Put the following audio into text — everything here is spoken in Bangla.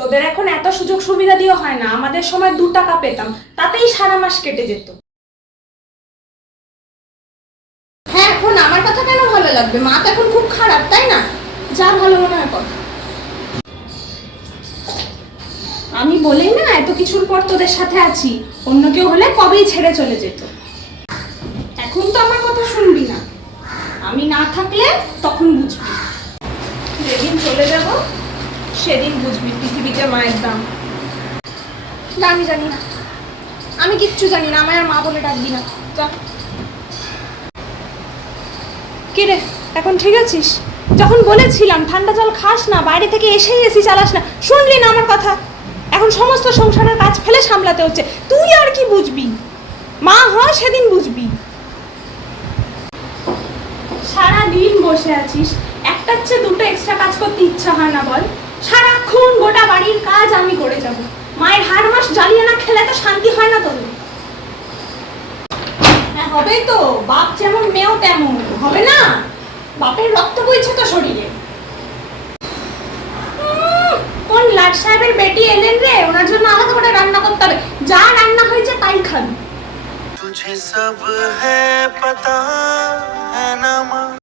তোদের এখন এত সুযোগ সুবিধা দিয়ে হয় না, আমাদের সময় 2 টাকা পেতাম, তাতেই সারা মাস কেটে যেত। হ্যাঁ, এখন আমার কথা কেন ভালো লাগবে? মা তো এখন খুব খারাপ, তাই না? যা ভালো মনে হয় কথা। আমি বলেই না এত কিছুর পর তোদের সাথে আছি, অন্য কেউ হলে কবেই ছেড়ে চলে যেত। এখন তো আমার কথা শুনবি না, আমি না থাকলে তখন বুঝবি। যেদিন চলে যাব সেদিন বুঝবি পৃথিবীতে মায়ের দাম। না, আমি জানি না, আমি কিচ্ছু জানি না, আমায় আর মা বলে ডাকবি না। কি রে, এখন ঠিক আছিস? যখন বলেছিলাম ঠান্ডা জল খাস না, বাইরে থেকে এসেই এসি চালাস না, শুনলি না আমার কথা? এখন সমস্ত সংসারের কাজ ফেলে সামলাতে হচ্ছে, তুই আর কি বুঝবি? মা হয় সেদিন বুঝবি। সারাদিন বসে আছিস, একটার চেয়ে দুটো এক্সট্রা কাজ করতে ইচ্ছা হয় না বল? সারাক্ষণ গোটা বাড়ির কাজ আমি করে যাব, মায়ের হাড় মাস জ্বালিয়ে না খেলে তো শান্তি হয় না তোদের। হ্যাঁ হবে তো, বাপ যেমন মেয়েও তেমন হবে না? বাপের রক্ত বইছে তো শরীরে। কোন লাট সাহেবের বেটি এলেন রে, ওনার জন্য আলাদা করে রান্না করতে হবে, যা রান্না হয়েছে তাই খাবি। तुझे सब है पता है ना।